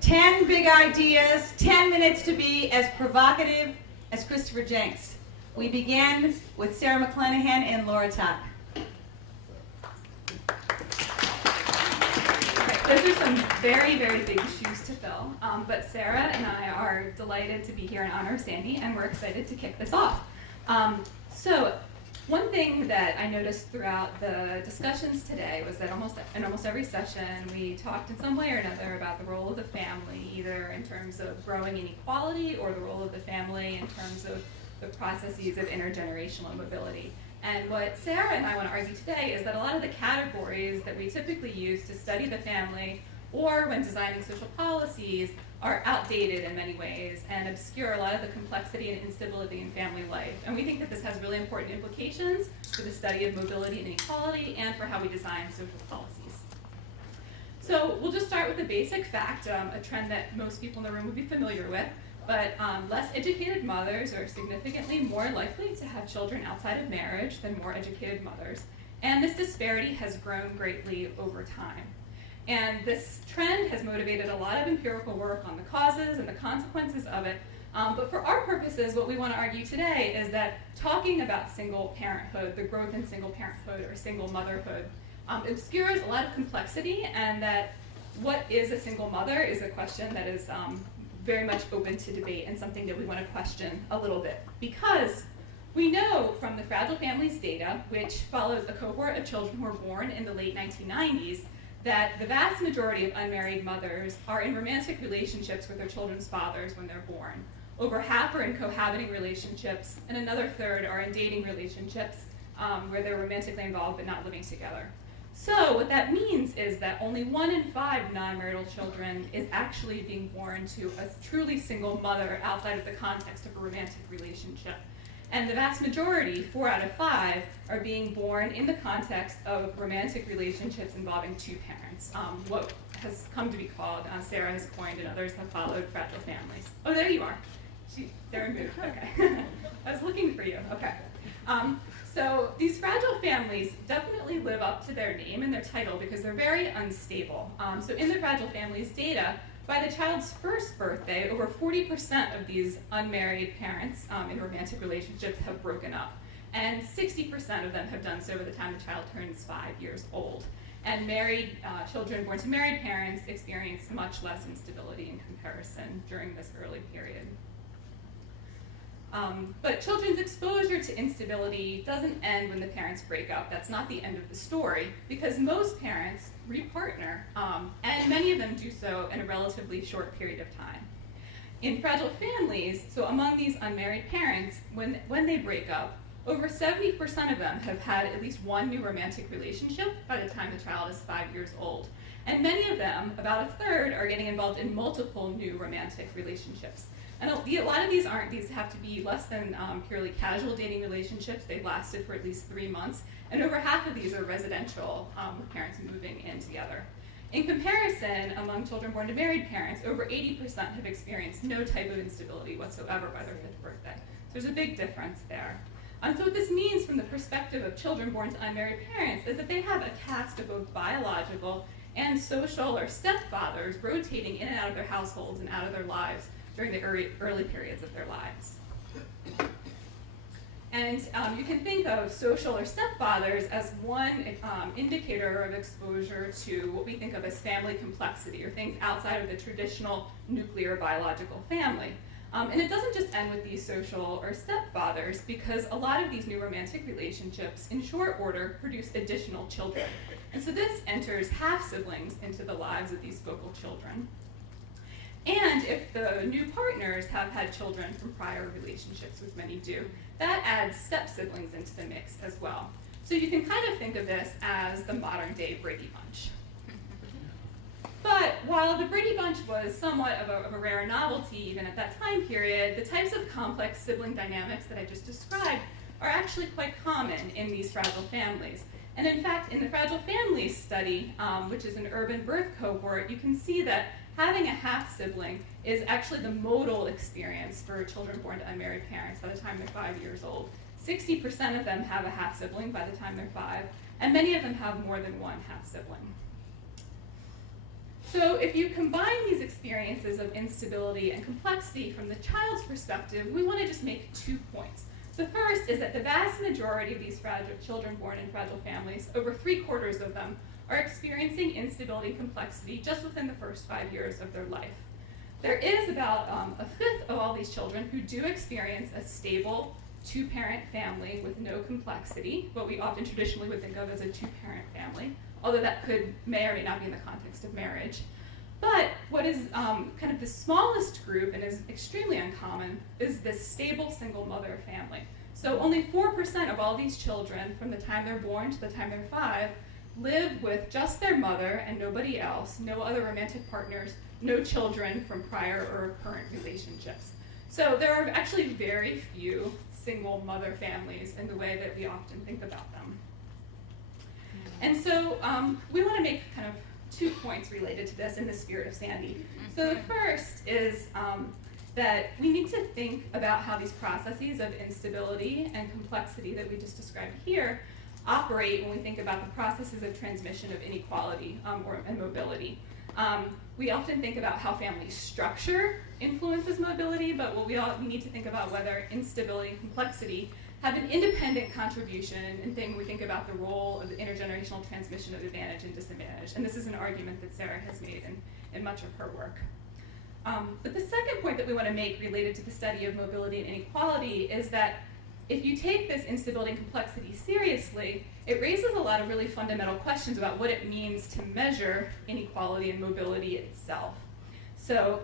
10 big ideas, 10 minutes to be as provocative as Christopher Jencks. We begin with Sara McLanahan and Laura Tach. Those are some very, very big shoes to fill, but Sara and I are delighted to be here in honor of Sandy, and we're excited to kick this off. So one thing that I noticed throughout the discussions today was that in almost every session we talked in some way or another about the role of the family, either in terms of growing inequality or the role of the family in terms of the processes of intergenerational mobility. And what Sara and I want to argue today is that a lot of the categories that we typically use to study the family or when designing social policies are outdated in many ways and obscure a lot of the complexity and instability in family life. And we think that this has really important implications for the study of mobility and inequality and for how we design social policies. So we'll just start with a basic fact, a trend that most people in the room would be familiar with. But less educated mothers are significantly more likely to have children outside of marriage than more educated mothers. And this disparity has grown greatly over time. And this trend has motivated a lot of empirical work on the causes and the consequences of it. But for our purposes, what we want to argue today is that talking about single parenthood, the growth in single parenthood or single motherhood, obscures a lot of complexity, and that what is a single mother is a question that is very much open to debate and something that we want to question a little bit. Because we know from the Fragile Families data, which follows a cohort of children who were born in the late 1990s, that the vast majority of unmarried mothers are in romantic relationships with their children's fathers when they're born. Over half are in cohabiting relationships, and another third are in dating relationships where they're romantically involved but not living together. So what that means is that only 1 in 5 non-marital children is actually being born to a truly single mother outside of the context of a romantic relationship. And the vast majority, 4 out of 5, are being born in the context of romantic relationships involving 2 parents, what has come to be called, Sara has coined and others have followed, fragile families. Oh, there you are. They're moved, okay. I was looking for you, okay. So these fragile families definitely live up to their name and their title because they're very unstable. So in the Fragile Families data, by the child's first birthday, over 40% of these unmarried parents in romantic relationships have broken up. And 60% of them have done so by the time the child turns 5 years old. And married children born to married parents experience much less instability in comparison during this early period. But children's exposure to instability doesn't end when the parents break up. That's not the end of the story, because most parents repartner, and many of them do so in a relatively short period of time. In fragile families, so among these unmarried parents, when they break up, over 70% of them have had at least one new romantic relationship by the time the child is 5 years old. And many of them, about a third, are getting involved in multiple new romantic relationships. And a lot of these have to be less than purely casual dating relationships. They've lasted for at least 3 months. And over half of these are residential, with parents moving in together. In comparison, among children born to married parents, over 80% have experienced no type of instability whatsoever by their 5th birthday. So there's a big difference there. So what this means from the perspective of children born to unmarried parents is that they have a cast of both biological and social or stepfathers rotating in and out of their households and out of their lives during the early periods of their lives. And you can think of social or stepfathers as one indicator of exposure to what we think of as family complexity, or things outside of the traditional nuclear biological family. And it doesn't just end with these social or stepfathers, because a lot of these new romantic relationships, in short order, produce additional children. And so this enters half-siblings into the lives of these focal children. And if the new partners have had children from prior relationships, which many do, that adds step-siblings into the mix as well. So you can kind of think of this as the modern-day Brady Bunch. But while the Brady Bunch was somewhat of a rare novelty even at that time period, the types of complex sibling dynamics that I just described are actually quite common in these fragile families. And in fact, in the Fragile Families study, which is an urban birth cohort, you can see that having a half-sibling is actually the modal experience for children born to unmarried parents by the time they're 5 years old. 60% of them have a half-sibling by the time they're 5, and many of them have more than one half-sibling. So if you combine these experiences experiences of instability and complexity from the child's perspective, we want to just make 2 points. The first is that the vast majority of these fragile children born in fragile families, over 3/4 of them, are experiencing instability and complexity just within the first 5 years of their life. There is about 1/5 of all these children who do experience a stable 2-parent family with no complexity, what we often traditionally would think of as a 2-parent family, although that may or may not be in the context of marriage. But what is kind of the smallest group and is extremely uncommon is this stable single mother family. So only 4% of all these children from the time they're born to the time they're 5 live with just their mother and nobody else, no other romantic partners, no children from prior or current relationships. So there are actually very few single mother families in the way that we often think about them. And so we want to make kind of 2 points related to this in the spirit of Sandy. So the first is that we need to think about how these processes of instability and complexity that we just described here operate when we think about the processes of transmission of inequality and mobility. We often think about how family structure influences mobility, but we need to think about whether instability and complexity have an independent contribution when we think about the role of the intergenerational transmission of advantage and disadvantage. And this is an argument that Sara has made in much of her work. But the second point that we want to make related to the study of mobility and inequality is that if you take this instability and complexity seriously, it raises a lot of really fundamental questions about what it means to measure inequality and mobility itself. So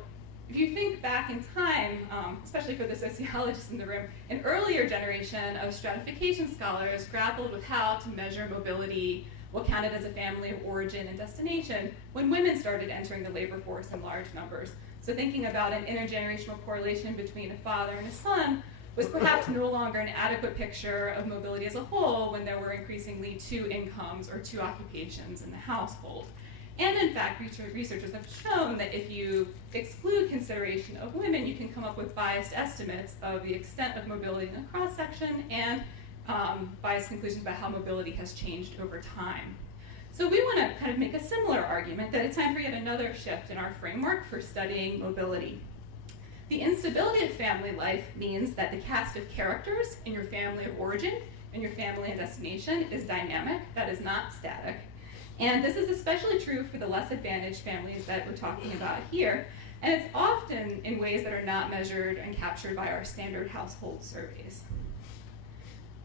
if you think back in time, especially for the sociologists in the room, an earlier generation of stratification scholars grappled with how to measure mobility, what counted as a family of origin and destination, when women started entering the labor force in large numbers. So thinking about an intergenerational correlation between a father and a son was perhaps no longer an adequate picture of mobility as a whole when there were increasingly 2 incomes or 2 occupations in the household. And in fact, researchers have shown that if you exclude consideration of women, you can come up with biased estimates of the extent of mobility in a cross-section and biased conclusions about how mobility has changed over time. So we want to kind of make a similar argument that it's time for yet another shift in our framework for studying mobility. The instability of family life means that the cast of characters in your family of origin and your family and destination is dynamic, that is not static. And this is especially true for the less advantaged families that we're talking about here. And it's often in ways that are not measured and captured by our standard household surveys.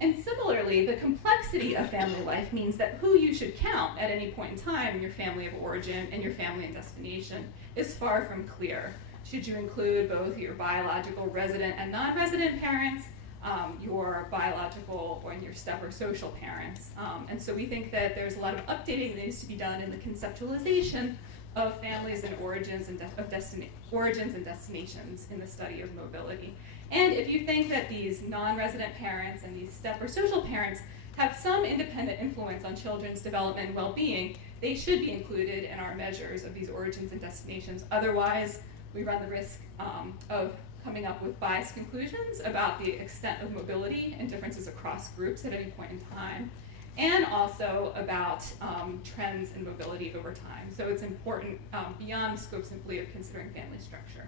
And similarly, the complexity of family life means that who you should count at any point in time in your family of origin and your family and destination is far from clear. Should you include both your biological resident and non-resident parents, your biological and your step or social parents? And so we think that there's a lot of updating that needs to be done in the conceptualization of families and origins and destinations in the study of mobility. And if you think that these non-resident parents and these step or social parents have some independent influence on children's development and well-being, they should be included in our measures of these origins and destinations. Otherwise, we run the risk of coming up with biased conclusions about the extent of mobility and differences across groups at any point in time, and also about trends in mobility over time. So it's important beyond the scope simply of considering family structure.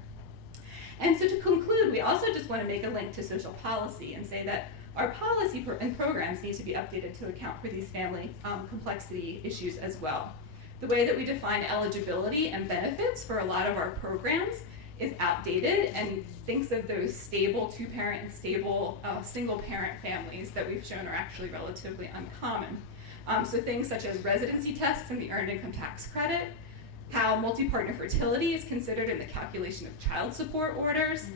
And so to conclude, we also just want to make a link to social policy and say that our policy and programs need to be updated to account for these family complexity issues as well. The way that we define eligibility and benefits for a lot of our programs is outdated and thinks of those stable 2-parent and stable single-parent families that we've shown are actually relatively uncommon. So things such as residency tests and the earned income tax credit, how multi-partner fertility is considered in the calculation of child support orders,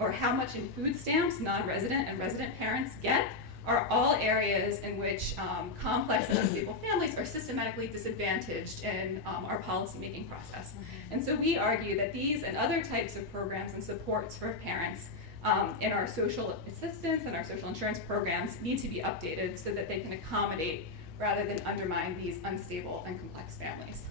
or how much in food stamps non-resident and resident parents get, are all areas in which complex and unstable families are systematically disadvantaged in our policymaking process. And so we argue that these and other types of programs and supports for parents in our social assistance and our social insurance programs need to be updated so that they can accommodate rather than undermine these unstable and complex families.